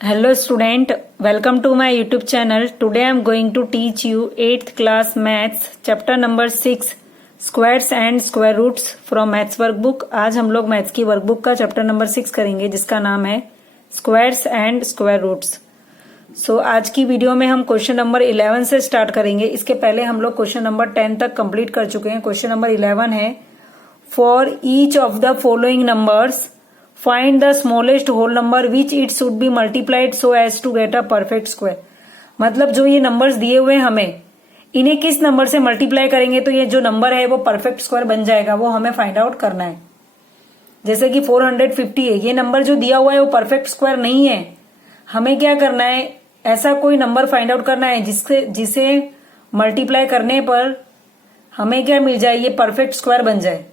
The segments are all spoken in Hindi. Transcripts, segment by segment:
Hello student, welcome to my YouTube channel. Today I am going to teach you 8th class maths chapter number 6 squares and square roots from maths workbook. आज हम लोग मैथ्स की वर्कबुक का चैप्टर नंबर 6 करेंगे जिसका नाम है स्क्वायर्स एंड स्क्वायर रूट्स. सो आज की वीडियो में हम क्वेश्चन नंबर 11 से स्टार्ट करेंगे. इसके पहले हम लोग क्वेश्चन नंबर 10 तक कंप्लीट कर चुके हैं. क्वेश्चन नंबर 11 है for each of the following numbers find the smallest whole number which it should be multiplied so as to get a perfect square. मतलब जो ये नंबर्स दिए हुए हैं हमें, इन्हें किस नंबर से मल्टीप्लाई करेंगे तो ये जो नंबर है वो परफेक्ट स्क्वायर बन जाएगा, वो हमें फाइंड आउट करना है. जैसे कि 450 है, ये नंबर जो दिया हुआ है वो परफेक्ट स्क्वायर नहीं है. हमें क्या करना है, ऐसा कोई नंबर फाइंड आउट करना है जिसे मल्टीप्लाई करने पर हमें क्या मिल जाए, ये परफेक्ट स्क्वायर बन जाए.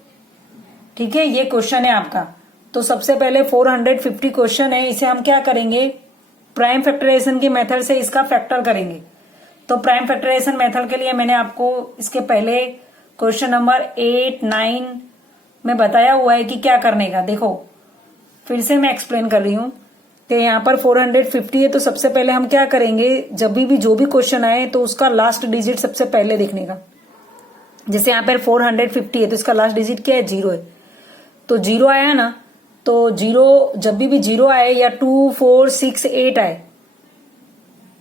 ठीक है, ये क्वेश्चन है आपका. तो सबसे पहले 450 क्वेश्चन है, इसे हम क्या करेंगे, प्राइम फैक्टराइजेशन के मेथड से इसका फैक्टर करेंगे. तो प्राइम फैक्टराइजेशन मेथड के लिए मैंने आपको इसके पहले क्वेश्चन नंबर 8, 9 में बताया हुआ है कि क्या करने का. देखो फिर से मैं एक्सप्लेन कर रही हूं. तो यहाँ पर 450 है, तो सबसे पहले हम क्या करेंगे, जब भी जो भी क्वेश्चन आए तो उसका लास्ट डिजिट सबसे पहले देखने का. जैसे यहाँ पर 450 है तो इसका लास्ट डिजिट क्या है, 0 है. तो 0 आया ना, तो 0 जब भी 0 आए या 2, 4, 6, 8 आए,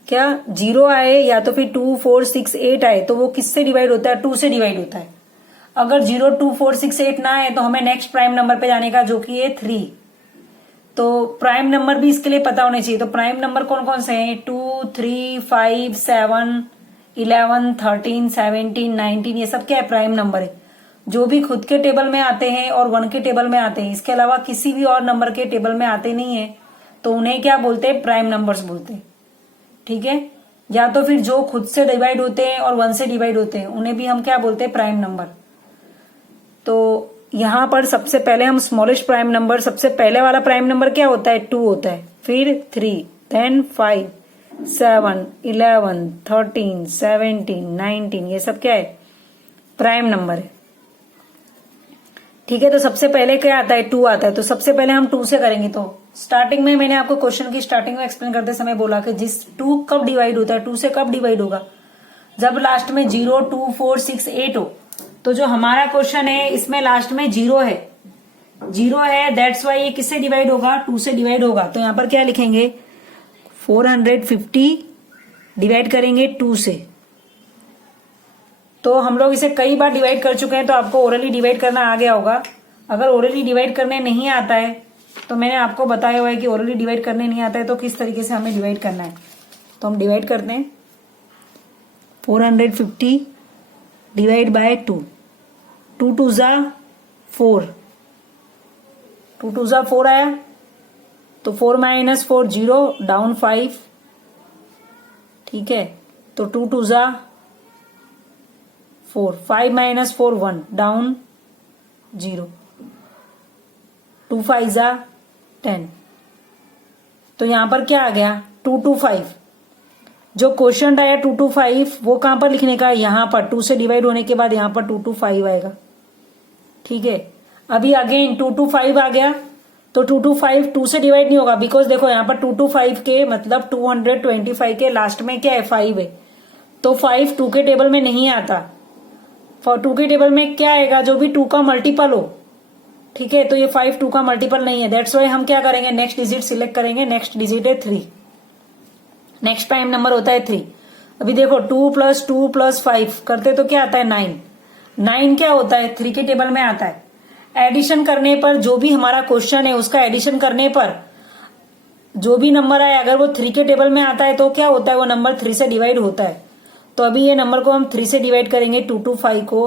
क्या 0 आए या तो फिर 2, 4, 6, 8 आए, तो वो किससे डिवाइड होता है, 2 से डिवाइड होता है. अगर 0, 2, 4, 6, 8 ना आए तो हमें नेक्स्ट प्राइम नंबर पे जाने का, जो कि है 3. तो प्राइम नंबर भी इसके लिए पता होने चाहिए. तो प्राइम नंबर कौन कौन से हैं, 2, 3, 5, 7, 11, 13, 17, 19, ये सब क्या है, प्राइम नंबर है. जो भी खुद के टेबल में आते हैं और 1 के टेबल में आते हैं, इसके अलावा किसी भी और नंबर के टेबल में आते नहीं है, तो उन्हें क्या बोलते हैं, प्राइम नंबर्स बोलते हैं. ठीक है, या तो फिर जो खुद से डिवाइड होते हैं और 1 से डिवाइड होते हैं, उन्हें भी हम क्या बोलते हैं, प्राइम नंबर. तो यहां पर सबसे पहले हम स्मॉलेस्ट प्राइम नंबर, सबसे पहले वाला प्राइम नंबर क्या होता है, 2 होता है. फिर 3, देन 5, 7, 11, 13, 17, 19, ये सब क्या है, प्राइम नंबर है. ठीक है, तो सबसे पहले क्या आता है, 2 आता है. तो सबसे पहले हम 2 से करेंगे. तो स्टार्टिंग में मैंने आपको क्वेश्चन की स्टार्टिंग में एक्सप्लेन करते समय बोला कि 2 कब डिवाइड होता है, 2 से कब डिवाइड होगा, जब लास्ट में 0, 2, 4, 6, 8 हो. तो जो हमारा क्वेश्चन है इसमें लास्ट में 0 है, दैट्स वाई ये किससे डिवाइड होगा, 2 से डिवाइड होगा. तो यहां पर क्या लिखेंगे, 450 डिवाइड करेंगे 2 से. तो हम लोग इसे कई बार डिवाइड कर चुके हैं, तो आपको ओरली डिवाइड करना आ गया होगा. अगर ओरली डिवाइड करने नहीं आता है तो मैंने आपको बताया हुआ है कि ओरली डिवाइड करने नहीं आता है तो किस तरीके से हमें डिवाइड करना है. तो हम डिवाइड करते हैं, 450 डिवाइड बाय 2. 2 2 जा 4, 2 2 जा 4 आया. तो 4 माइनस 4 0, डाउन 5. ठीक है, तो 2 2 जा 4, 5 माइनस 4 1, डाउन 0, 2 5 जा 10. तो यहां पर क्या आ गया, 2 2 5. जो क्वेश्चन आया 2 2 5 वो कहां पर लिखने का है, यहां पर 2 से डिवाइड होने के बाद यहां पर 2 2 5 आएगा. ठीक है, अभी अगेन 2 2 5 आ गया. तो 2 2 5 2 से डिवाइड नहीं होगा, बिकॉज देखो यहां पर 2 2 5 के मतलब 225 के लास्ट में क्या है, 5 है. तो 5 2 के टेबल में नहीं आता. फॉर 2 के टेबल में क्या आएगा, जो भी 2 का मल्टीपल हो. ठीक है, तो ये 5 2 का मल्टीपल नहीं है. दैट्स वाई हम क्या करेंगे, नेक्स्ट डिजिट सिलेक्ट करेंगे. नेक्स्ट डिजिट है 3, नेक्स्ट प्राइम नंबर होता है 3. अभी देखो 2 + 2 + 5 करते तो क्या आता है, 9. 9 क्या होता है, 3 के टेबल में आता है. एडिशन करने पर जो भी हमारा क्वेश्चन है उसका एडिशन करने पर जो भी नंबर आए, अगर वो 3 के टेबल में आता है तो क्या होता है, वो नंबर 3 से डिवाइड होता है. तो अभी ये नंबर को हम 3 से डिवाइड करेंगे, 2 2 5 को.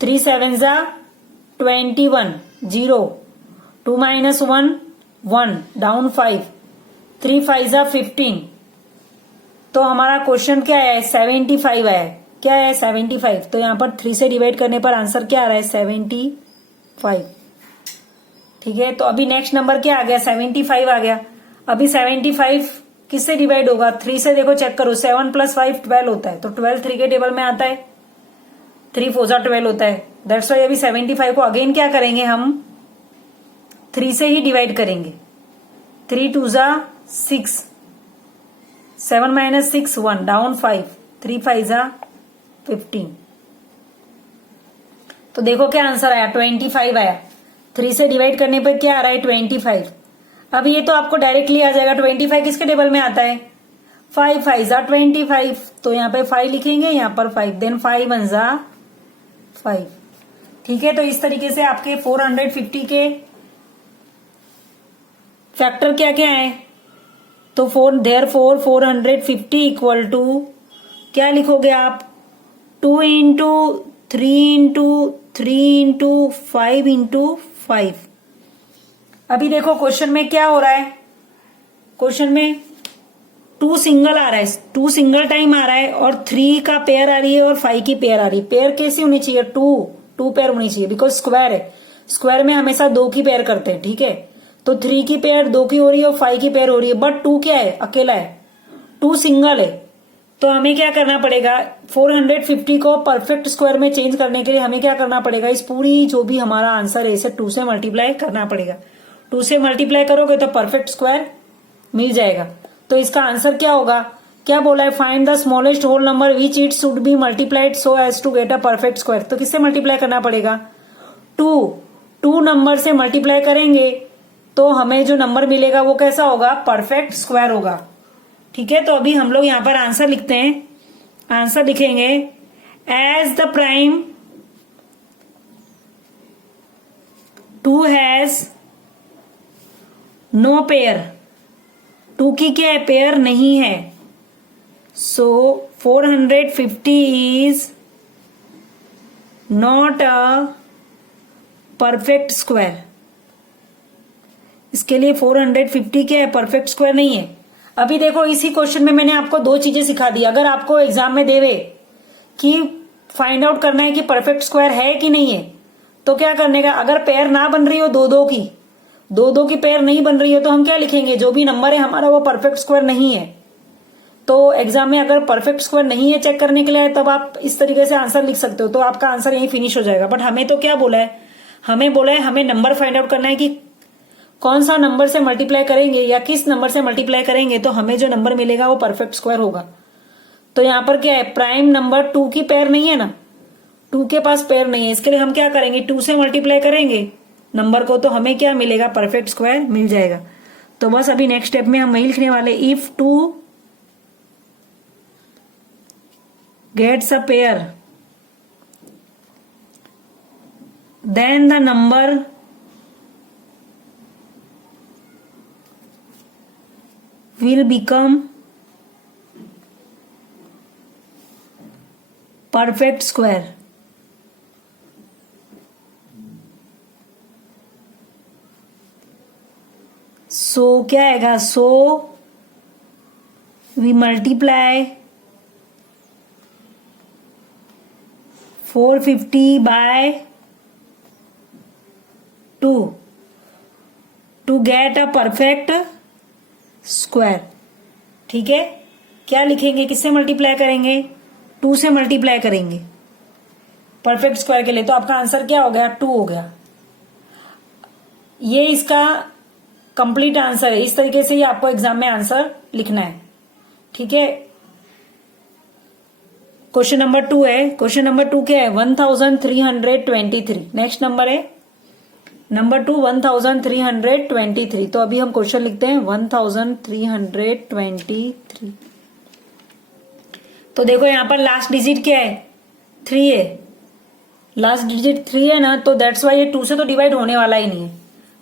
3 7 जा 21, 0, 2 माइनस 1 1, डाउन 5, 3 5 जा 15. तो हमारा क्वेश्चन क्या है, 75 आया. क्या है, 75. तो यहां पर 3 से डिवाइड करने पर आंसर क्या आ रहा है, 75. ठीक है, तो अभी नेक्स्ट नंबर क्या आ गया, 75 आ गया. अभी 75 किससे डिवाइड होगा, 3 से. देखो चेक करो, 7 + 5 12 होता है. तो 12 3 के टेबल में आता है, 3 4 जा 12 होता है. दैट्स वाई अभी 75 को अगेन क्या करेंगे, हम 3 से ही डिवाइड करेंगे. 3 2 जा 6, 7 minus 6 1, डाउन 5, 3 5 15। तो देखो क्या आंसर आया, 25 आया। 3 से डिवाइड करने पर क्या आ रहा है, 25। अब ये तो आपको डायरेक्टली आ जाएगा। 25 किसके टेबल में आता है, 5 5 25। तो यहाँ पे 5 लिखेंगे, यहाँ पर 5, देन 5 1 5। ठीक है, तो इस तरीके से आपके 450 के फैक्टर क्या क्या है। तो देयरफॉर 450 इक्वल टू क्या लिखोगे आप, 2 इंटू 3 इंटू 3 इंटू 5 इंटू 5। अभी देखो क्वेश्चन में क्या हो रहा है, क्वेश्चन में 2 सिंगल आ रहा है, 2 सिंगल टाइम आ रहा है, और 3 का पेयर आ रही है और 5 की पेयर आ रही है। पेयर कैसी होनी चाहिए, 2 पेयर होनी चाहिए, बिकॉज स्क्वायर है। स्क्वायर में हमेशा 2 की पेयर करते हैं। ठीक है, तो 3 की पेयर 2 की हो रही है और 5 की पेयर हो रही है, बट 2 क्या है, अकेला है, 2 सिंगल है। तो हमें क्या करना पड़ेगा, 450 को परफेक्ट स्क्वायर में चेंज करने के लिए हमें क्या करना पड़ेगा, इस पूरी जो भी हमारा आंसर है इसे 2 से मल्टीप्लाई करना पड़ेगा। 2 से मल्टीप्लाई करोगे तो परफेक्ट स्क्वायर मिल जाएगा। तो इसका आंसर क्या होगा, क्या बोला है, find the smallest whole number which it should be multiplied so as to get a perfect square. तो किससे मल्टीप्लाई करना पड़ेगा, 2 नंबर से मल्टीप्लाई करेंगे तो हमें जो नंबर मिलेगा वो कैसा होगा, परफेक्ट स्क्वायर होगा। ठीक है, तो अभी हम लोग यहां पर आंसर लिखते हैं। आंसर लिखेंगे, as the prime 2 has no pair, 2 की क्या है, पेयर नहीं है, so 450 is not a perfect square. इसके लिए 450 क्या है, परफेक्ट स्क्वायर नहीं है। अभी देखो इसी क्वेश्चन में मैंने आपको 2 चीजें सिखा दी। अगर आपको एग्जाम में देवे कि फाइंड आउट करना है कि परफेक्ट स्क्वायर है कि नहीं है, तो क्या करने का, अगर पेयर ना बन रही हो 2 की पेयर नहीं बन रही हो, तो हम क्या लिखेंगे, जो भी नंबर है हमारा वो परफेक्ट स्क्वायर नहीं है। तो एग्जाम में अगर परफेक्ट स्क्वायर नहीं है चेक करने के लिए, तब आप इस तरीके से आंसर लिख सकते हो, तो आपका आंसर यही फिनिश हो जाएगा। बट हमें तो क्या बोला है, हमें नंबर फाइंड आउट करना है कि कौन सा नंबर से मल्टीप्लाई करेंगे या किस नंबर से मल्टीप्लाई करेंगे तो हमें जो नंबर मिलेगा वो परफेक्ट स्क्वायर होगा। तो यहां पर क्या है, प्राइम नंबर 2 की पेयर नहीं है ना, 2 के पास पेयर नहीं है, इसके लिए हम क्या करेंगे, 2 से मल्टीप्लाई करेंगे नंबर को, तो हमें क्या मिलेगा, परफेक्ट स्क्वायर मिल जाएगा। तो बस अभी नेक्स्ट स्टेप में हम वही लिखने वाले, if 2 gets a pair then the number will become perfect square। so क्या आएगा, so we multiply 450 by 2 to get a perfect square. ठीक है, क्या लिखेंगे, किससे मल्टीप्लाई करेंगे, 2 से मल्टीप्लाई करेंगे परफेक्ट स्क्वायर के लिए। तो आपका आंसर क्या हो गया, 2 हो गया। ये इसका कंप्लीट आंसर है। इस तरीके से ही आपको एग्जाम में आंसर लिखना है। ठीक है, क्वेश्चन नंबर 2 है। क्वेश्चन नंबर 2 क्या है, 1323। नेक्स्ट नंबर है नंबर 2, 1323। तो अभी हम क्वेश्चन लिखते हैं 1323। तो देखो यहां पर लास्ट डिजिट क्या है, 3 है, लास्ट डिजिट 3 है ना, तो दैट्स वाई ये 2 से तो डिवाइड होने वाला ही नहीं है,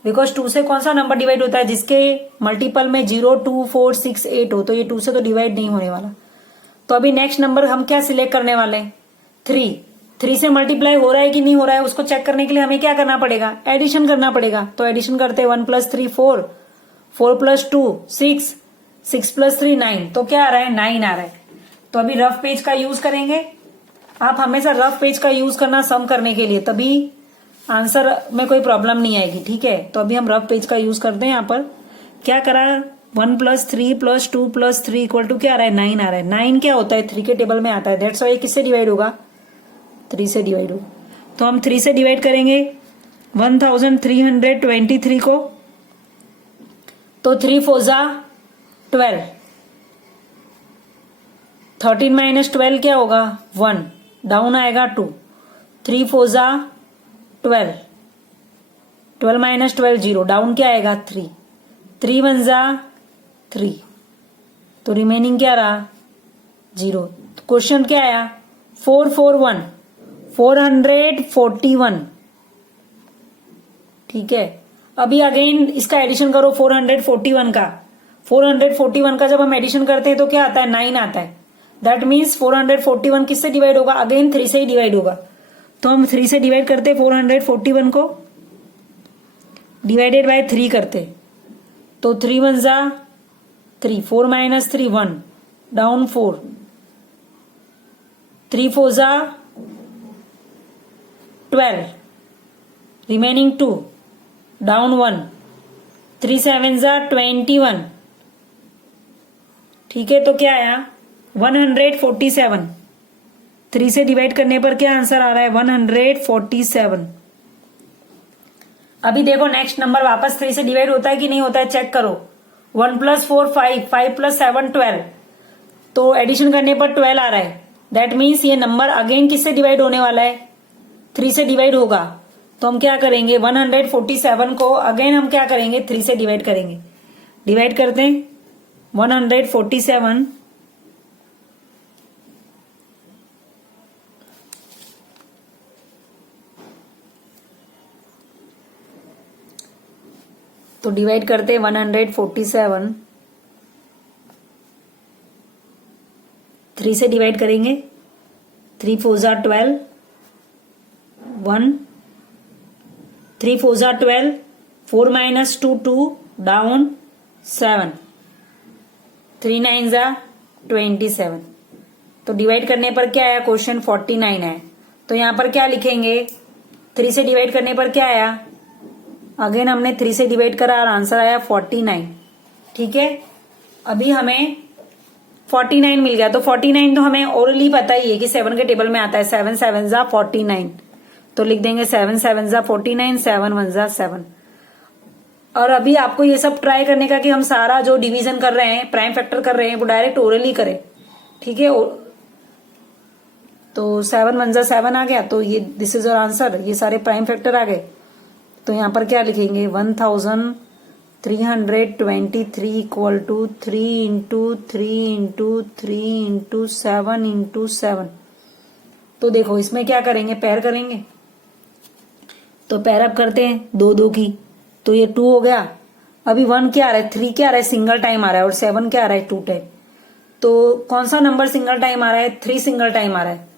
बिकॉज 2 से कौन सा नंबर डिवाइड होता है, जिसके मल्टीपल में 0 2 4 6 8 हो, तो ये 2 से तो डिवाइड नहीं होने वाला। तो अभी नेक्स्ट नंबर हम क्या सिलेक्ट करने वाले हैं, 3 से मल्टीप्लाई हो रहा है कि नहीं हो रहा है उसको चेक करने के लिए हमें क्या करना पड़ेगा, एडिशन करना पड़ेगा। तो एडिशन करते हैं, 1 + 3 4, 4 + 2 6, 6 + 3 9। तो क्या आ रहा है, 9 आ रहा है। तो अभी रफ पेज का यूज करेंगे। आप हमेशा रफ पेज का यूज करना सम करने के लिए, तभी आंसर में कोई प्रॉब्लम नहीं आएगी। ठीक है, तो अभी हम रफ पेज का यूज करते हैं। यहाँ पर क्या करा, 1 + 3 + 2 + 3 = क्या आ रहा है, 9 आ रहा है। 9 क्या होता है, 3 के टेबल में आता है, दैट्स वाई किससे डिवाइड होगा, 3 से डिवाइड होगा। तो हम 3 से डिवाइड करेंगे 1323 को, तो 3 4 जा 12, 13 माइनस 12 क्या होगा 1, डाउन आएगा 2, 3 4 जा 12, 12 माइनस 12 0, डाउन क्या आएगा 3, 3 1 जा 3, तो रिमेनिंग क्या रहा 0। क्वेश्चन क्या आया 441, 441, ठीक है। अभी अगेन इसका एडिशन करो 441 का, 441 का जब हम एडिशन करते हैं तो क्या आता है 9 आता है। दैट मीन्स 441 किससे डिवाइड होगा, अगेन 3 से ही डिवाइड होगा। तो हम 3 से डिवाइड करते 441 को, डिवाइडेड बाय 3 करते, तो 3 1 जा 3, 4 माइनस 3 1, डाउन 4, 3 4 जा 12, रिमेनिंग 2, डाउन 1, 3 7 जा 21, ठीक है। तो क्या आया 147, 3 से डिवाइड करने पर क्या आंसर आ रहा है 147। अभी देखो नेक्स्ट नंबर वापस 3 से डिवाइड होता है कि नहीं होता है चेक करो। 1 + 4 5, 5 + 7 12, तो एडिशन करने पर 12 आ रहा है। दैट मीन्स ये नंबर अगेन किससे डिवाइड होने वाला है 3 से डिवाइड होगा। तो हम क्या करेंगे 147 को अगेन हम क्या करेंगे 3 से डिवाइड करेंगे। डिवाइड करते हैं 147, तो डिवाइड करते हैं 147, 3 से डिवाइड करेंगे, 3 4 जा 12, 1, 3 4 जा 12, 4 माइनस 2 2, डाउन 7, 3 9 जा 27। तो डिवाइड करने पर क्या आया क्वेश्चन 49 है। तो यहां पर क्या लिखेंगे 3 से डिवाइड करने पर क्या आया, अगेन हमने 3 से डिवाइड करा और आंसर आया 49, ठीक है। अभी हमें 49 मिल गया। तो 49 तो हमें ओरली पता ही है कि 7 के टेबल में आता है, 7 7 जा 49, तो लिख देंगे 7 7 जा 49, 7 1 जा 7। और अभी आपको ये सब ट्राई करने का कि हम सारा जो डिवीजन कर रहे हैं प्राइम फैक्टर कर रहे हैं वो डायरेक्ट ओरली करें, ठीक है। तो 7 1 जा 7 आ गया, तो ये दिस इज योर आंसर, ये सारे प्राइम फैक्टर आ गए। तो यहां पर क्या लिखेंगे 1323 इक्वल टू 3 × 3 × 3 × 7 × 7। तो देखो इसमें क्या करेंगे पैर करेंगे, तो पैर अप करते हैं 2 2 की, तो ये 2 हो गया। अभी 1 क्या आ रहा है 3 क्या आ रहा है सिंगल टाइम आ रहा है, और 7 क्या आ रहा है 2 टाइम। तो कौन सा नंबर सिंगल टाइम आ रहा है 3 सिंगल टाइम आ रहा है।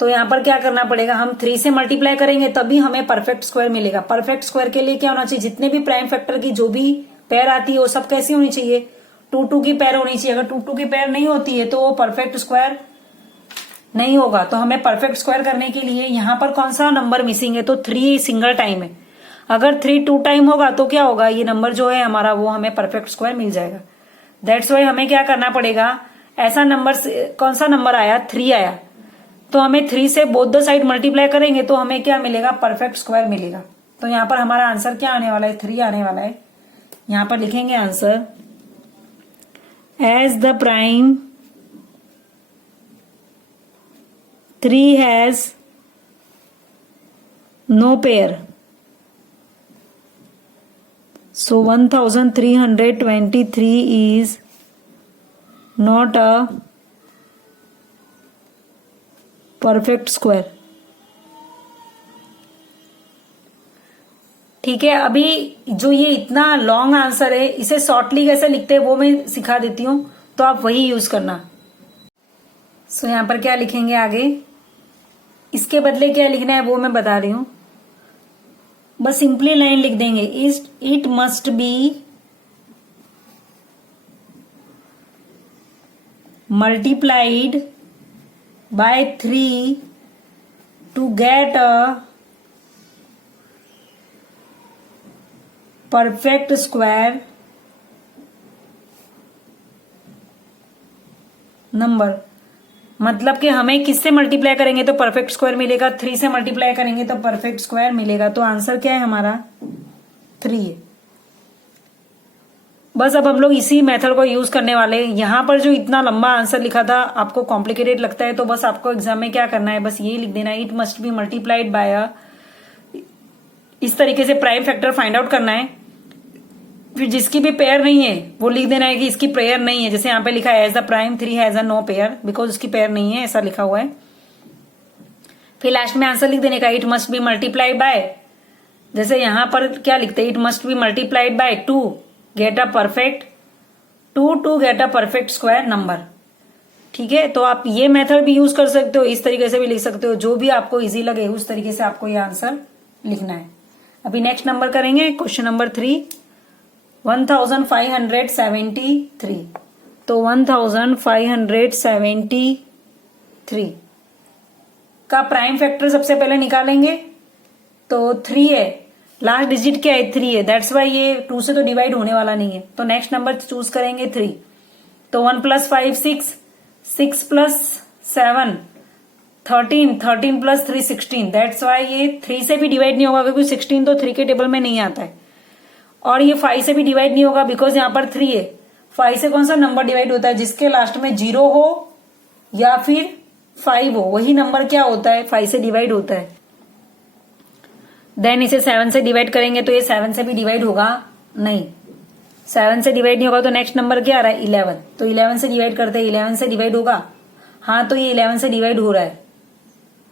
तो यहां पर क्या करना पड़ेगा, हम 3 से मल्टीप्लाई करेंगे तभी हमें परफेक्ट स्क्वायर मिलेगा। परफेक्ट स्क्वायर के लिए क्या होना चाहिए, जितने भी प्राइम फैक्टर की जो भी पैर आती है वो सब कैसी होनी चाहिए 2 2 की पैर होनी चाहिए। अगर 2 2 की पैर नहीं होती है तो वो परफेक्ट स्क्वायर नहीं होगा। तो हमें परफेक्ट स्क्वायर करने के लिए यहां पर कौन सा नंबर मिसिंग है, तो 3 सिंगल टाइम है। अगर 3 2 टाइम होगा तो क्या होगा, ये नंबर जो है हमारा वो हमें परफेक्ट स्क्वायर मिल जाएगा। दैट्स वाई हमें क्या करना पड़ेगा, ऐसा नंबर कौन सा नंबर आया 3 आया, तो हमें 3 से बोथ द साइड मल्टीप्लाई करेंगे तो हमें क्या मिलेगा परफेक्ट स्क्वायर मिलेगा। तो यहां पर हमारा आंसर क्या आने वाला है 3 आने वाला है। यहां पर लिखेंगे answer as the prime 3 has no pair, so 1323 is not a perfect square। ठीक है। अभी जो ये इतना लॉन्ग आंसर है इसे शॉर्टली कैसे लिखते हैं वो मैं सिखा देती हूं, तो आप वही यूज करना। सो यहां पर क्या लिखेंगे आगे, इसके बदले क्या लिखना है वो मैं बता रही हूं। बस सिंपली लाइन लिख देंगे, it must be multiplied by 3 to get a perfect square number. मतलब कि हमें किससे मल्टीप्लाई करेंगे तो परफेक्ट स्क्वायर मिलेगा, 3 से मल्टीप्लाई करेंगे तो परफेक्ट स्क्वायर मिलेगा। तो आंसर क्या है हमारा 3 है। बस अब हम लोग इसी मेथड को यूज करने वाले हैं। यहाँ पर जो इतना लंबा आंसर लिखा था आपको कॉम्प्लिकेटेड लगता है तो बस आपको एग्जाम में क्या करना है, बस ये लिख देना है, it must be multiplied bye, इस तरीके से प्राइम फैक्टर फाइंड आउट करना है। फिर जिसकी भी पेयर नहीं है वो लिख देना है कि इसकी पेयर नहीं है, जैसे यहाँ पे लिखा है as the prime 3 has a no pair, because उसकी पेयर नहीं है, ऐसा लिखा हुआ है। फिर लास्ट में आंसर लिख देने का, it must be multiplied bye, जैसे यहां पर क्या लिखते हैं, it must be multiplied by 2 gate a perfect square number. ठीक है, तो आप ये मेथड भी यूज कर सकते हो, इस तरीके से भी लिख सकते हो, जो भी आपको इजी लगे उस तरीके से आपको ये आंसर लिखना है। अभी नेक्स्ट नंबर करेंगे, क्वेश्चन नंबर 3, 1573। तो 1573 का प्राइम फैक्टर सबसे पहले निकालेंगे। तो 3 है, लास्ट डिजिट क्या है, 3 है, दैट्स वाई ये 2 से तो डिवाइड होने वाला नहीं है, तो नेक्स्ट नंबर चूज करेंगे 3। तो 1 + 5 6, 6 + 7 13, 13 + 3 16, दैट्स वाई ये 3 से भी डिवाइड नहीं होगा क्योंकि 16 तो 3 के टेबल में नहीं आता है, और ये 5 से भी डिवाइड नहीं होगा बिकॉज यहाँ पर 3 है। 5 से कौन सा नंबर डिवाइड होता है, जिसके लास्ट में 0 हो या फिर 5 हो, वही नंबर क्या होता है, 5 से डिवाइड होता है। देन इसे 7 से डिवाइड करेंगे तो ये 7 से भी डिवाइड होगा नहीं, 7 से डिवाइड नहीं होगा, तो नेक्स्ट नंबर क्या आ रहा है 11। तो 11 से डिवाइड करते हैं, 11 से डिवाइड होगा, हाँ तो ये 11 से डिवाइड हो रहा है।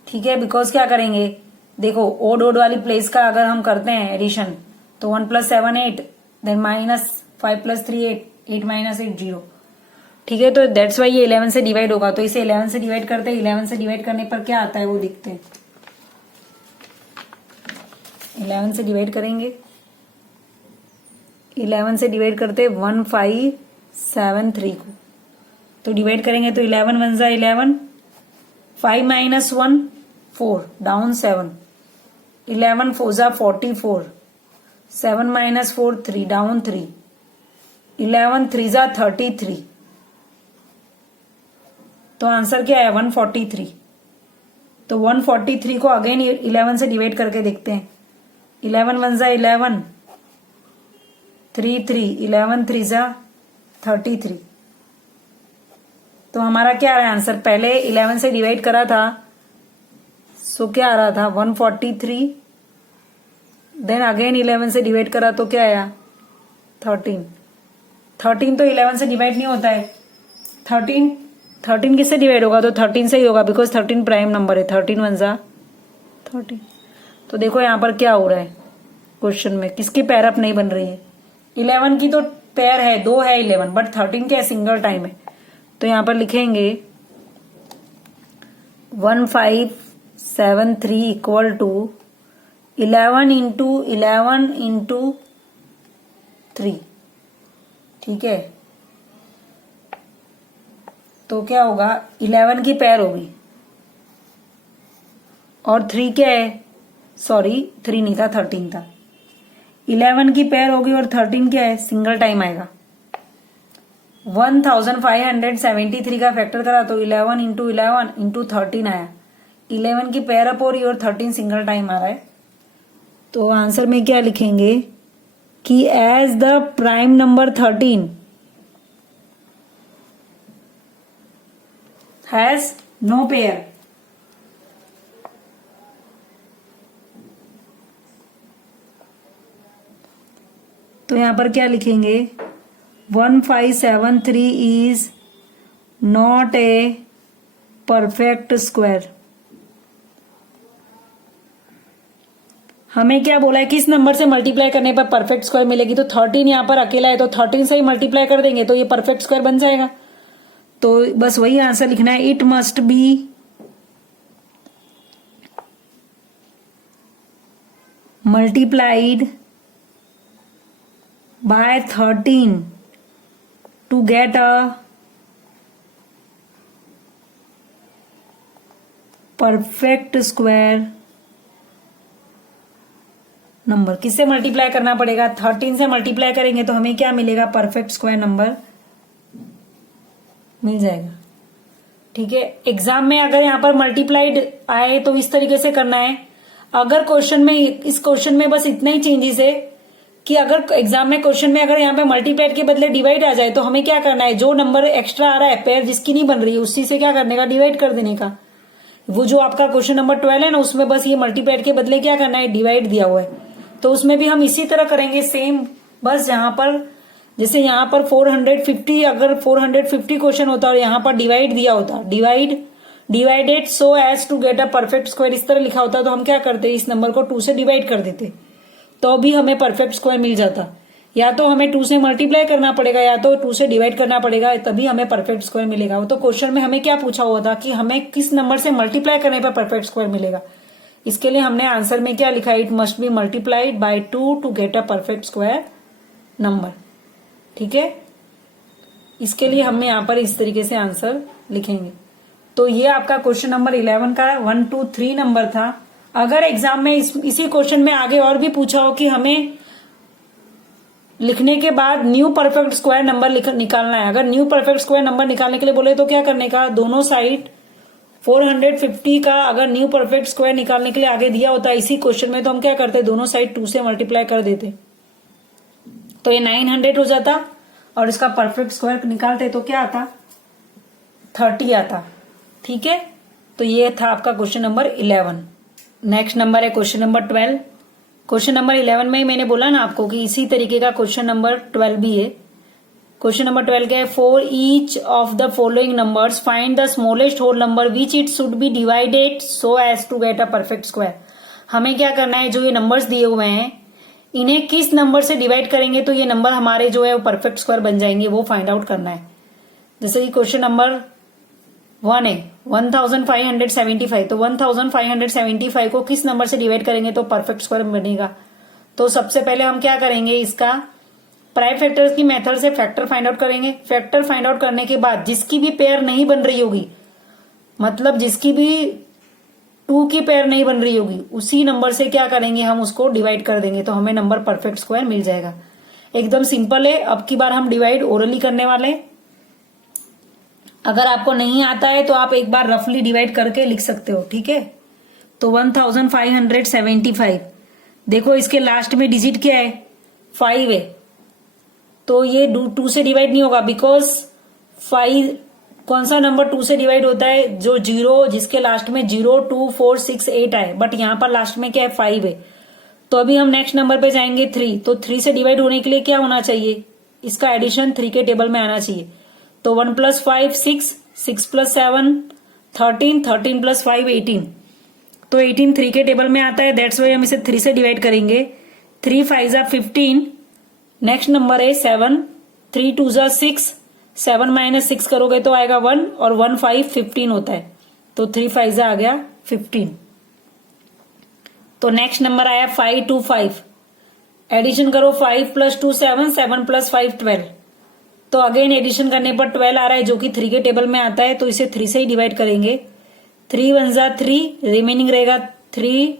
ठीक है, बिकॉज क्या करेंगे, देखो ओड ओड वाली प्लेस का अगर हम करते हैं एडिशन, तो 1 + 7 8, देन -5 + 3 8, 8 - 8 0। ठीक है, तो दैट्स वाई ये 11 से डिवाइड होगा, तो इसे 11 से डिवाइड करते हैं, 11 से डिवाइड करने पर क्या आता है वो देखते हैं। 11 से डिवाइड करेंगे, 11 से डिवाइड करते 1573 को, तो डिवाइड करेंगे तो 11 1 ज़ा 11, 5 - 1 4, डाउन 7, 11 4 ज़ा 44, 7 - 4 3, डाउन 3, 11 3 ज़ा 33, तो आंसर क्या है 143। तो 143 को अगेन 11 से डिवाइड करके देखते हैं, 11 1 ज़ा 11, 3 3, 11 3 ज़ा 33। तो हमारा क्या आ रहा है आंसर, पहले 11 से डिवाइड करा था, सो क्या आ रहा था 143, देन अगेन 11 से डिवाइड करा तो क्या आया 13। 13 तो 11 से डिवाइड नहीं होता है, 13 किससे डिवाइड होगा, तो 13 से ही होगा बिकॉज 13 प्राइम नंबर है, 13 1 ज़ा 13। तो देखो यहाँ पर क्या हो रहा है क्वेश्चन में, किसकी पेयर अप नहीं बन रही है, 11 की तो पेयर है, 2 है 11, बट 13 क्या है सिंगल टाइम है। तो यहाँ पर लिखेंगे 1573 इक्वल टू 11 इंटू 11 इंटू 3। ठीक है, तो क्या होगा 11 की पेयर होगी और 3 क्या है, सॉरी 3 नहीं था 13 था, 11 की पेयर होगी और 13 क्या है सिंगल टाइम आएगा। 1573 का फैक्टर करा तो 11 इंटू 11 इंटू 13 आया, 11 की पेयर अप हो रही और 13 सिंगल टाइम आ रहा है। तो आंसर में क्या लिखेंगे कि as the prime number 13 has no pair, तो यहां पर क्या लिखेंगे 1573 is not a perfect square. हमें क्या बोला है किस नंबर से मल्टीप्लाई करने पर परफेक्ट स्क्वायर मिलेगी, तो 13 यहां पर अकेला है तो 13 से ही मल्टीप्लाई कर देंगे तो ये परफेक्ट स्क्वायर बन जाएगा। तो बस वही आंसर लिखना है, it must be multiplied by 13 to get a perfect square number. किससे मल्टीप्लाई करना पड़ेगा, 13 से मल्टीप्लाई करेंगे तो हमें क्या मिलेगा, परफेक्ट स्क्वायर नंबर मिल जाएगा। ठीक है, एग्जाम में अगर यहां पर मल्टीप्लाइड आए तो इस तरीके से करना है। अगर क्वेश्चन में, इस क्वेश्चन में बस इतना ही चेंजेस है कि अगर एग्जाम में क्वेश्चन में अगर यहाँ पे मल्टीप्लाइड के बदले डिवाइड आ जाए तो हमें क्या करना है, जो नंबर एक्स्ट्रा आ रहा है पेयर जिसकी नहीं बन रही है उसी से क्या करने का, डिवाइड कर देने का। वो जो आपका क्वेश्चन नंबर 12 है ना, उसमें बस ये मल्टीप्लाइड के बदले क्या करना है, डिवाइड दिया हुआ है। तो उसमें भी हम इसी तरह करेंगे सेम, बस यहाँ पर जैसे यहाँ पर 450, अगर 450 क्वेश्चन होता और यहाँ पर डिवाइड दिया होता, divided so as to get a perfect square, इस तरह लिखा होता तो हम क्या करते, इस नंबर को 2 से डिवाइड कर देते, तो भी हमें परफेक्ट स्क्वायर मिल जाता। या तो हमें 2 से मल्टीप्लाई करना पड़ेगा या तो 2 से डिवाइड करना पड़ेगा, तभी हमें परफेक्ट स्क्वायर मिलेगा। वो तो क्वेश्चन में हमें क्या पूछा हुआ था कि हमें किस नंबर से मल्टीप्लाई करने पर परफेक्ट स्क्वायर मिलेगा। इसके लिए हमने आंसर में क्या लिखा, it must be multiplied by 2 to get a perfect square number. ठीक है, इसके लिए हम यहाँ पर इस तरीके से आंसर लिखेंगे। तो ये आपका क्वेश्चन नंबर 11 का 1, 2, 3 नंबर था। अगर एग्जाम में इसी क्वेश्चन में आगे और भी पूछा हो कि हमें लिखने के बाद न्यू परफेक्ट स्क्वायर नंबर निकालना है, अगर न्यू परफेक्ट स्क्वायर नंबर निकालने के लिए बोले तो क्या करने का, दोनों साइड 450 का अगर न्यू परफेक्ट स्क्वायर निकालने के लिए आगे दिया होता है इसी क्वेश्चन में, तो हम क्या करते, दोनों साइड 2 से मल्टीप्लाई कर देते, तो ये 900 हो जाता और इसका परफेक्ट स्क्वायर निकालते तो क्या आता, 30 आता। ठीक है, तो ये था आपका क्वेश्चन नंबर 11। नेक्स्ट नंबर है क्वेश्चन नंबर 12। क्वेश्चन नंबर 11 में ही मैंने बोला ना आपको कि इसी तरीके का क्वेश्चन नंबर 12 भी है। क्वेश्चन नंबर 12 क्या है, for each of the following numbers find the smallest whole number which it should be divided so as to get a perfect square. हमें क्या करना है, जो ये नंबर्स दिए हुए हैं इन्हें किस नंबर से डिवाइड करेंगे तो ये नंबर हमारे जो है वो परफेक्ट स्क्वायर बन जाएंगे, वो फाइंड आउट करना है। जैसे कि क्वेश्चन नंबर 1 है 1575, तो 1575 को किस नंबर से डिवाइड करेंगे तो परफेक्ट स्क्वायर बनेगा। तो सबसे पहले हम क्या करेंगे, इसका प्राइम फैक्टर्स की मेथड से फैक्टर फाइंड आउट करेंगे। फैक्टर फाइंड आउट करने के बाद जिसकी भी पेयर नहीं बन रही होगी, मतलब जिसकी भी 2 की पेयर नहीं बन रही होगी, उसी नंबर से क्या करेंगे, हम उसको डिवाइड कर देंगे तो हमें नंबर परफेक्ट स्क्वायर मिल जाएगा। एकदम सिंपल है। अब की बार हम डिवाइड ओरली करने वाले हैं। अगर आपको नहीं आता है तो आप एक बार रफली डिवाइड करके लिख सकते हो। ठीक है, तो 1575, देखो इसके लास्ट में डिजिट क्या है, 5 है, तो ये 2 से डिवाइड नहीं होगा, बिकॉज 5 कौन सा नंबर 2 से डिवाइड होता है, जो 0 जिसके लास्ट में 0, 2, 4, 6, 8 आए, बट यहाँ पर लास्ट में क्या है, 5 है। तो अभी हम नेक्स्ट नंबर पे जाएंगे 3, तो 3 से डिवाइड होने के लिए क्या होना चाहिए, इसका एडिशन 3 के टेबल में आना चाहिए। तो 1 + 5 6, 6 + 7 13, 13 + 5 18, तो 18 3 के टेबल में आता है, दैट्स वाई हम इसे 3 से डिवाइड करेंगे। 3 5 = 15, नेक्स्ट नंबर है 7, 3 2 = 6, 7 - 6 करोगे तो आएगा 1, और 1 5 15 होता है, तो 3 5 आ गया 15। तो नेक्स्ट नंबर आया 5 2 5, एडिशन करो, 5 + 2 7, 7 + 5 12, तो अगेन एडिशन करने पर 12 आ रहा है जो कि 3 के टेबल में आता है, तो इसे 3 से ही डिवाइड करेंगे। 3 1 = 3, रिमेनिंग रहेगा 3,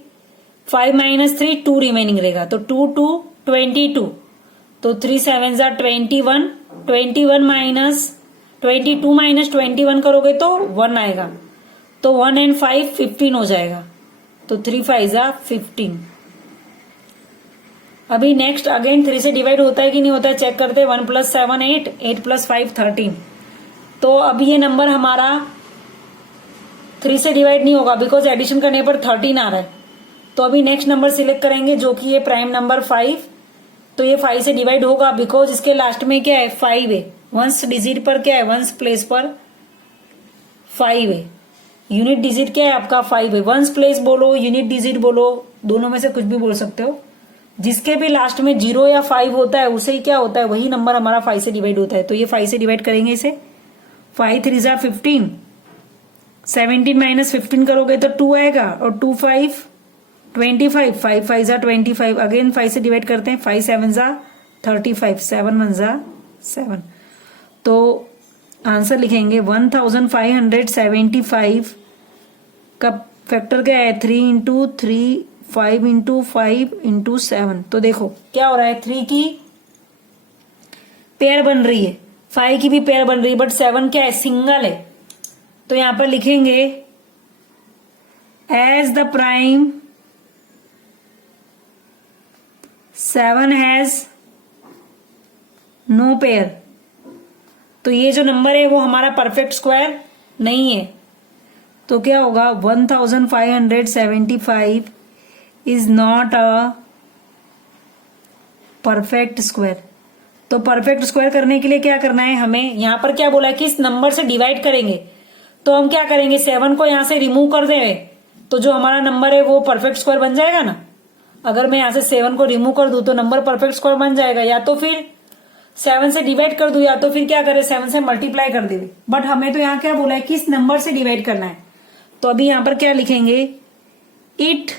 5 - 3 2 रिमेनिंग रहेगा, तो 2 2 22, तो 3 7 = 21, 21 - 22 - 21 करोगे तो 1 आएगा, तो 1 and 5 15 हो जाएगा, तो 3 5 = 15। अभी नेक्स्ट अगेन 3 से डिवाइड होता है कि नहीं होता है चेक करते हैं। 1 + 7 8, 8 + 5 13, तो अभी ये नंबर हमारा 3 से डिवाइड नहीं होगा बिकॉज एडिशन करने पर 13 आ रहा है। तो अभी नेक्स्ट नंबर सिलेक्ट करेंगे जो कि ये प्राइम नंबर 5, तो ये 5 से डिवाइड होगा बिकॉज इसके लास्ट में क्या है, 5 है, वंस डिजिट पर क्या है, वंस प्लेस पर 5 है, यूनिट डिजिट क्या है आपका 5 है। वंस प्लेस बोलो, यूनिट डिजिट बोलो, दोनों में से कुछ भी बोल सकते हो। जिसके भी लास्ट में 0 या 5 होता है उसे ही क्या होता है, वही नंबर हमारा 5 से डिवाइड होता है। तो ये 5 से डिवाइड करेंगे इसे। 5 3 = 15, 17 - 15 करोगे तो 2 आएगा, और 2 5 25, 5 5 = 25, अगेन 5 से डिवाइड करते हैं। 5 7 = 35, 7 1 = 7, तो आंसर लिखेंगे 1575 का फैक्टर क्या है, 3 × 3, 5 × 5 × 7, तो देखो क्या हो रहा है, 3 की पेयर बन रही है, 5 की भी पेयर बन रही है, बट 7 क्या है, सिंगल है। तो यहां पर लिखेंगे as the prime 7 has no pair, तो ये जो नंबर है वो हमारा परफेक्ट स्क्वायर नहीं है। तो क्या होगा, 1575 is not a perfect square. तो परफेक्ट स्क्वायर करने के लिए क्या करना है हमें, यहां पर क्या बोला है कि इस नंबर से डिवाइड करेंगे। तो हम क्या करेंगे, 7 को यहां से रिमूव कर देंगे तो जो हमारा नंबर है वो परफेक्ट स्क्वायर बन जाएगा ना। अगर मैं यहां से 7 को रिमूव कर दूं तो नंबर परफेक्ट स्क्वायर बन जाएगा, या तो फिर 7 से डिवाइड कर दूं या तो फिर क्या करें 7 से मल्टीप्लाई कर दे। बट हमें तो यहाँ क्या बोला है कि इस नंबर से डिवाइड करना है। तो अभी यहां पर क्या लिखेंगे, it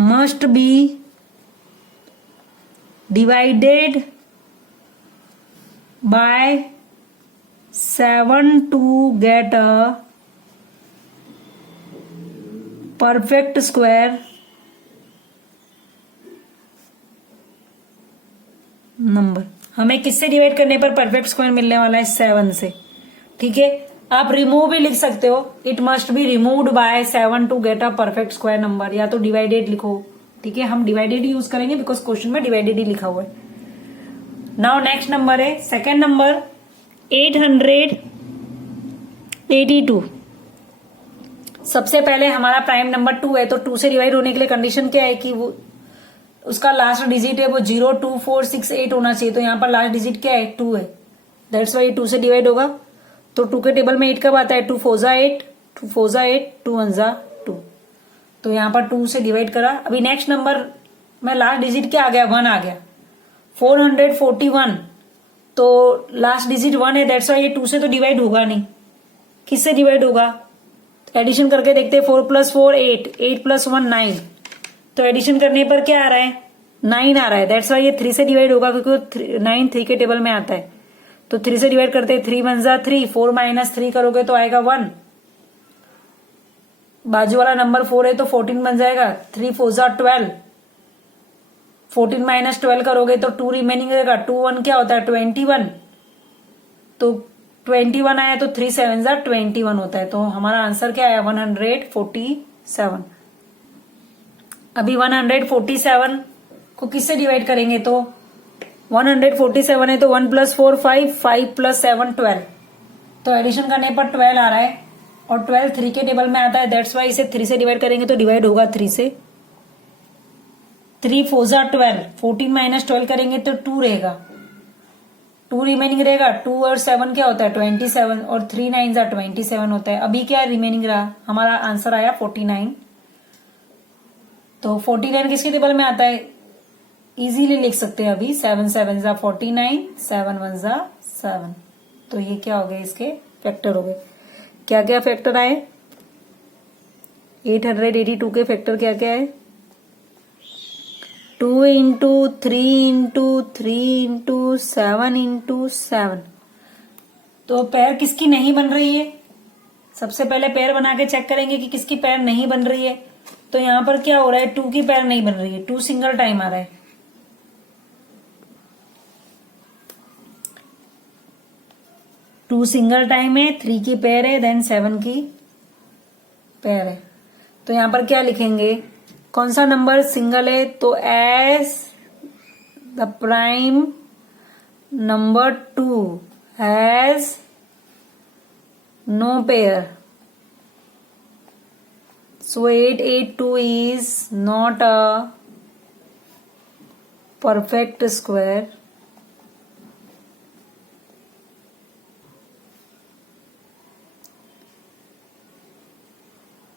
must be divided by 7 to get a perfect square number. हमें किससे डिवाइड करने पर परफेक्ट स्क्वायर मिलने वाला है, 7 से। ठीक है, आप रिमूव भी लिख सकते हो, it must be removed by 7 to get a perfect square number, या तो डिवाइडेड लिखो। ठीक है, हम डिवाइडेड यूज करेंगे बिकॉज क्वेश्चन में डिवाइडेड ही लिखा हुआ है। नाउ नेक्स्ट नंबर है, सेकेंड नंबर 882। सबसे पहले हमारा प्राइम नंबर 2 है, तो 2 से डिवाइड होने के लिए कंडीशन क्या है कि वो उसका लास्ट डिजिट है वो 0, 2, 4, 6, 8 होना चाहिए। तो यहाँ पर लास्ट डिजिट क्या है, 2 है, दैट्स वाई 2 से डिवाइड होगा। तो 2 के टेबल में 8 कब आता है, 2 4 जा 8, 2 4 जा 8, 2 1 जा 2। तो यहाँ पर 2 से डिवाइड करा। अभी नेक्स्ट नंबर में लास्ट डिजिट क्या आ गया, 1 आ गया। 441, तो लास्ट डिजिट 1 है, दैट्स वाई ये 2 से तो डिवाइड होगा नहीं। किससे डिवाइड होगा, एडिशन करके देखते हैं। 4 + 4 8, 8 + 1 9। तो एडिशन करने पर क्या आ रहा है, 9 आ रहा है, दैट्स वाई ये 3 से डिवाइड होगा क्योंकि 9 3 के टेबल में आता है। तो 3 से डिवाइड करते हैं, 3 1 जा 3, 4 - 3 करोगे तो आएगा 1। बाजू वाला नंबर 4 है तो 14 बन जाएगा, 3 4 जा 12, 14 - 12 करोगे तो 2 रिमेनिंग रहेगा। 2 1 क्या होता है, 21। तो 21 आया तो 3 7 जा 21 होता है। तो हमारा आंसर क्या है, 147। अभी 147 को किससे डिवाइड करेंगे, तो 147 है तो 1 + 4 5, 5 + 7 12। तो एडिशन करने पर 12 आ रहा है और 12 3 के टेबल में आता है, दैट्स वाई इसे 3 से डिवाइड करेंगे तो डिवाइड होगा 3 से। 3 4 जा 12, 14 - 12 करेंगे तो 2 रहेगा, 2 रिमेनिंग रहेगा। 2 और 7 क्या होता है, 27, और 3 9 जा 27 होता है। अभी क्या रिमेनिंग रहा, हमारा आंसर आया 49। तो 49 किसके टेबल में आता है, इजीली लिख सकते हैं अभी, 7 7 जा 49, 7 1 जा 7। तो ये क्या हो गए, इसके फैक्टर हो गए। क्या क्या फैक्टर आए, 882 के फैक्टर क्या क्या है, 2 × 3 × 3 × 7 × 7। तो पैर किसकी नहीं बन रही है, सबसे पहले पैर बना के चेक करेंगे कि किसकी पैर नहीं बन रही है। तो यहां पर क्या हो रहा है, 2 की पैर नहीं बन रही है, 2 सिंगल टाइम आ रहा है। 2 सिंगल टाइम है, 3 की पैर है, देन 7 की पैर है। तो यहां पर क्या लिखेंगे, कौन सा नंबर सिंगल है, तो as the prime number 2 has no pair, so 882 is not a perfect square,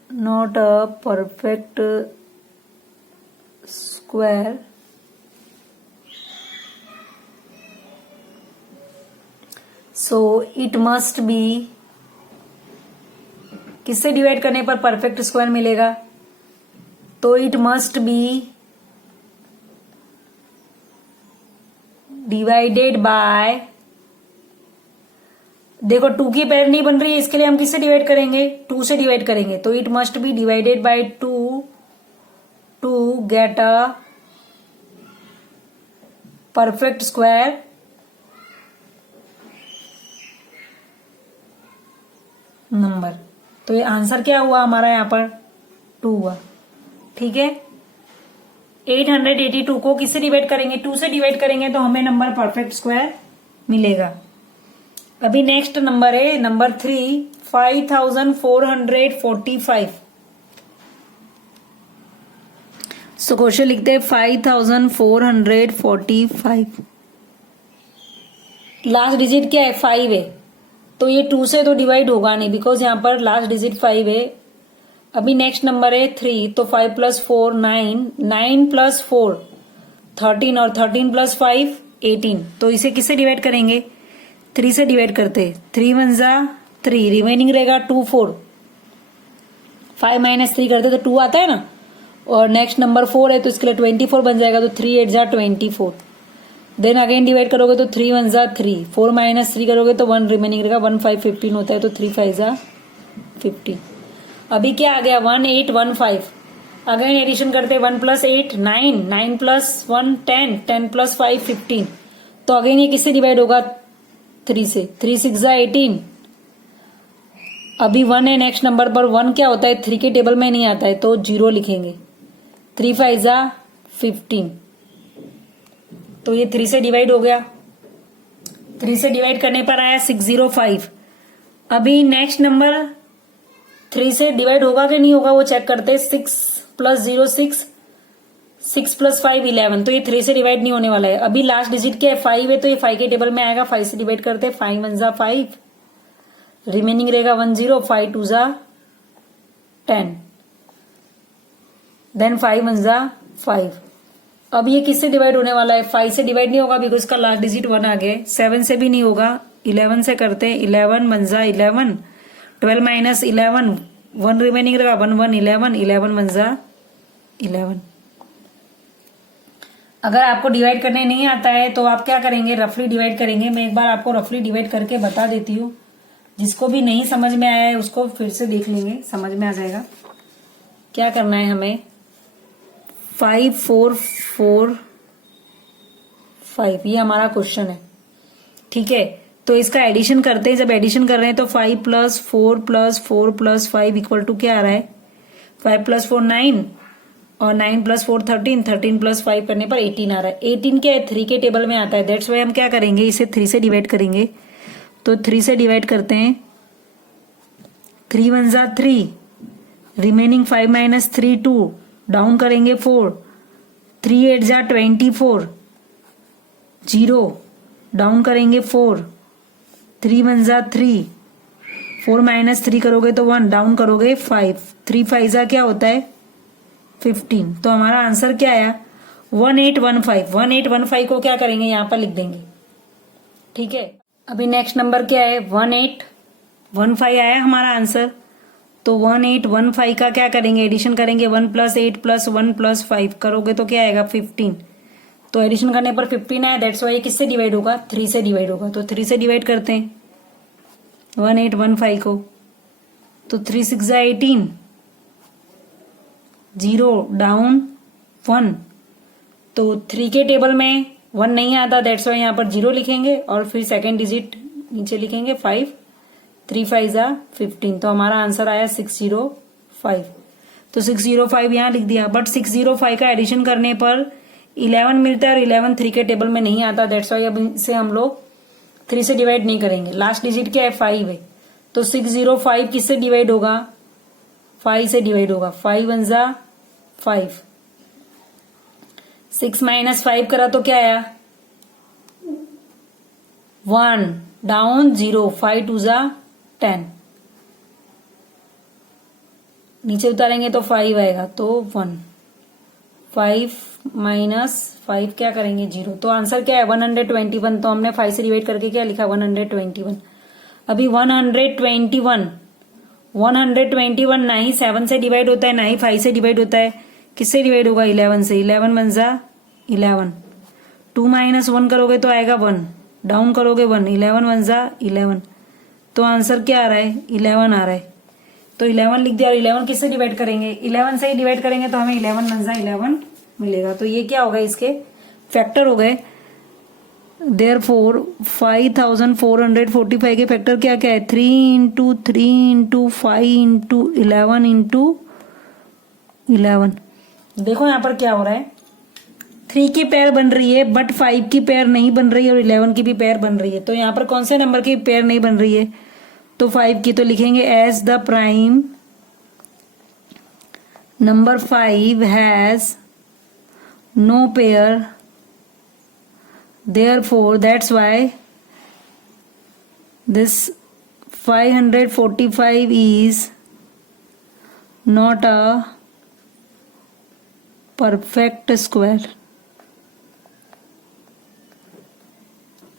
not a perfect square, so it must be, किससे डिवाइड करने पर परफेक्ट स्क्वायर मिलेगा, तो it must be divided bye, देखो 2 की पैर नहीं बन रही है, इसके लिए हम किससे डिवाइड करेंगे, 2 से डिवाइड करेंगे। तो it must be divided by 2 to get a perfect square number. तो ये आंसर क्या हुआ हमारा, यहां पर 2 हुआ। ठीक है, 882 को किससे डिवाइड करेंगे? 2 से डिवाइड करेंगे तो हमें नंबर परफेक्ट स्क्वायर मिलेगा। अभी नेक्स्ट नंबर है नंबर 3, 5445। सो क्वेश्चन लिखते हैं 5445। लास्ट डिजिट क्या है? 5 है, तो ये 2 से तो डिवाइड होगा नहीं बिकॉज यहाँ पर लास्ट डिजिट 5 है। अभी नेक्स्ट नंबर है 3, तो 5 + 4 9, 9 + 4 13 और 13 + 5 18। तो इसे किससे डिवाइड करेंगे? 3 से डिवाइड करते हैं। 3 × 1 = 3, रिमेनिंग रहेगा 2 4। 5 - 3 करते तो 2 आता है ना, और नेक्स्ट नंबर 4 है तो इसके लिए 24 बन जाएगा, तो 3 8 = 24। देन अगेन डिवाइड करोगे तो 3 × 1 = 3, 4 - 3 करोगे तो 1 रिमेनिंग रहेगा, 1 5 15 होता है, तो 3 5 = 15। अभी क्या आ गया? 1 8 1 5। अगेन एडिशन करते 1 + 8 9, 9 + 1 10, 10 + 5 15। तो अगेन ये किससे डिवाइड होगा? 3 से। 3 6 = 18। अभी 1 है नेक्स्ट नंबर पर। 1 क्या होता है? 3 के टेबल में नहीं आता है, तो 0 लिखेंगे। 3 5 = 15। तो ये 3 से डिवाइड हो गया। 3 से डिवाइड करने पर आया 605। अभी नेक्स्ट नंबर 3 से डिवाइड होगा कि नहीं होगा वो चेक करते। 6 + 0 6, 6 + 5 11। तो ये 3 से डिवाइड नहीं होने वाला है। अभी लास्ट डिजिट क्या है? 5 है, तो ये 5 के टेबल में आएगा। 5 से डिवाइड करते हैं। 5 × 1 = 5, रिमेनिंग रहेगा 1 0। 5 2 = 10, देन 5 1 = 5। अब ये किससे डिवाइड होने वाला है? 5 से डिवाइड नहीं होगा बिकॉज इसका लास्ट डिजिट 1 आ गया है। 7 से भी नहीं होगा। 11 से करते हैं। 11 1 = 11, 12 - 11, 1 रिमेनिंग रहेगा, 1 1 11, 11 1 = 11। अगर आपको डिवाइड करने नहीं आता है तो आप क्या करेंगे? रफली डिवाइड करेंगे। मैं एक बार आपको रफली डिवाइड करके बता देती हूँ। जिसको भी नहीं समझ में आया है उसको फिर से देख लेंगे, समझ में आ जाएगा। क्या करना है हमें? 5 4 4 5, ये हमारा क्वेश्चन है, ठीक है। तो इसका एडिशन करते हैं। जब एडिशन कर रहे हैं तो 5 + 4 + 4 + 5 = क्या आ रहा है? 5 + 4 9, और 9 + 4 13, 13 + 5 करने पर 18 आ रहा है। 18 क्या है? 3 के टेबल में आता है। दैट्स वाई हम क्या करेंगे? इसे 3 से डिवाइड करेंगे। तो 3 से डिवाइड करते हैं। 3 1 = 3, रिमेनिंग 5 - 3 2, डाउन करेंगे 4, 3 8 = 24, 0, डाउन करेंगे 4, 3 1 = 3, 4 - 3 करोगे तो 1, डाउन करोगे 5, 3 5 = क्या होता है? 15। तो हमारा आंसर क्या आया? 1815। 1815 को क्या करेंगे? यहां पर लिख देंगे, ठीक है। अभी नेक्स्ट नंबर क्या है? 1815 आया हमारा आंसर। तो 1815 का क्या करेंगे? एडिशन करेंगे। 1 + 8 + 1 + 5 करोगे तो क्या आएगा? 15। तो एडिशन करने पर 15 आया। दैट्स वाई किससे डिवाइड होगा? 3 से डिवाइड होगा। तो 3 से डिवाइड करते हैं 1815 को। तो 3 6 = 18, 0, डाउन 1। तो 3 के टेबल में 1 नहीं आता, दैट्स वाई यहाँ पर 0 लिखेंगे, और फिर सेकेंड डिजिट नीचे लिखेंगे 5, 3 5 = 15। तो हमारा आंसर आया 605। तो 605 यहाँ लिख दिया। बट 605 का एडिशन करने पर 11 मिलता है, और 11 3 के टेबल में नहीं आता। दैट्स वाई अब इसे हम लोग 3 से डिवाइड नहीं करेंगे। लास्ट डिजिट क्या है? 5 है। तो 605 किससे डिवाइड होगा? 5 से डिवाइड होगा। 5 1 = 5, 6 - 5 करा तो क्या आया? 1, डाउन 0, 5 2 = 10, नीचे उतारेंगे तो 5 आएगा, तो 1, 5 - 5 क्या करेंगे? 0। तो आंसर क्या है? 121। तो हमने 5 से डिवाइड करके क्या लिखा? 121। अभी 121 ना ही 7 से डिवाइड होता है, ना ही 5 से डिवाइड होता है। किससे डिवाइड होगा? 11 से। 11 1 = 11, 2 - 1 करोगे तो आएगा 1, डाउन करोगे 1, 11 1 = 11। तो आंसर क्या आ रहा है? 11 आ रहा है। तो 11 लिख दिया। और 11 किससे डिवाइड करेंगे? 11 से ही डिवाइड करेंगे तो हमें 11 1 = 11 मिलेगा। तो ये क्या होगा? इसके फैक्टर हो गए। देयरफॉर 5445 के फैक्टर क्या क्या है? 3 × 3 × 5 × 11 × 11। देखो यहाँ पर क्या हो रहा है। 3 की पेयर बन रही है बट 5 की पेयर नहीं बन रही है और 11 की भी पेयर बन रही है। तो यहाँ पर कौन से नंबर की पेयर नहीं बन रही है? तो 5 की। तो लिखेंगे as the prime number 5 has no pair, therefore that's why this 545 is not a perfect square।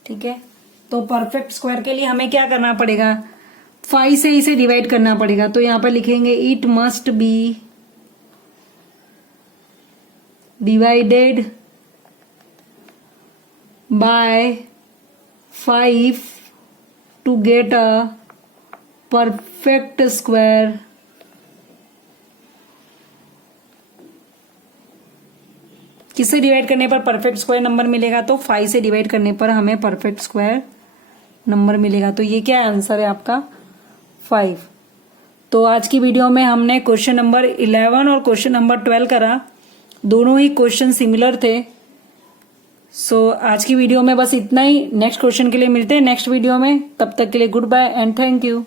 ठीक है, तो परफेक्ट स्क्वायर के लिए हमें क्या करना पड़ेगा? 5 से इसे डिवाइड करना पड़ेगा। तो यहां पर लिखेंगे it must be divided by 5 to get a perfect square किससे डिवाइड करने पर परफेक्ट स्क्वायर नंबर मिलेगा? तो 5 से डिवाइड करने पर हमें परफेक्ट स्क्वायर नंबर मिलेगा। तो ये क्या आंसर है आपका? 5। तो आज की वीडियो में हमने क्वेश्चन नंबर 11 और क्वेश्चन नंबर 12 करा। दोनों ही क्वेश्चन सिमिलर थे। सो आज की वीडियो में बस इतना ही। नेक्स्ट क्वेश्चन के लिए मिलते हैं नेक्स्ट वीडियो में। तब तक के लिए goodbye and thank you.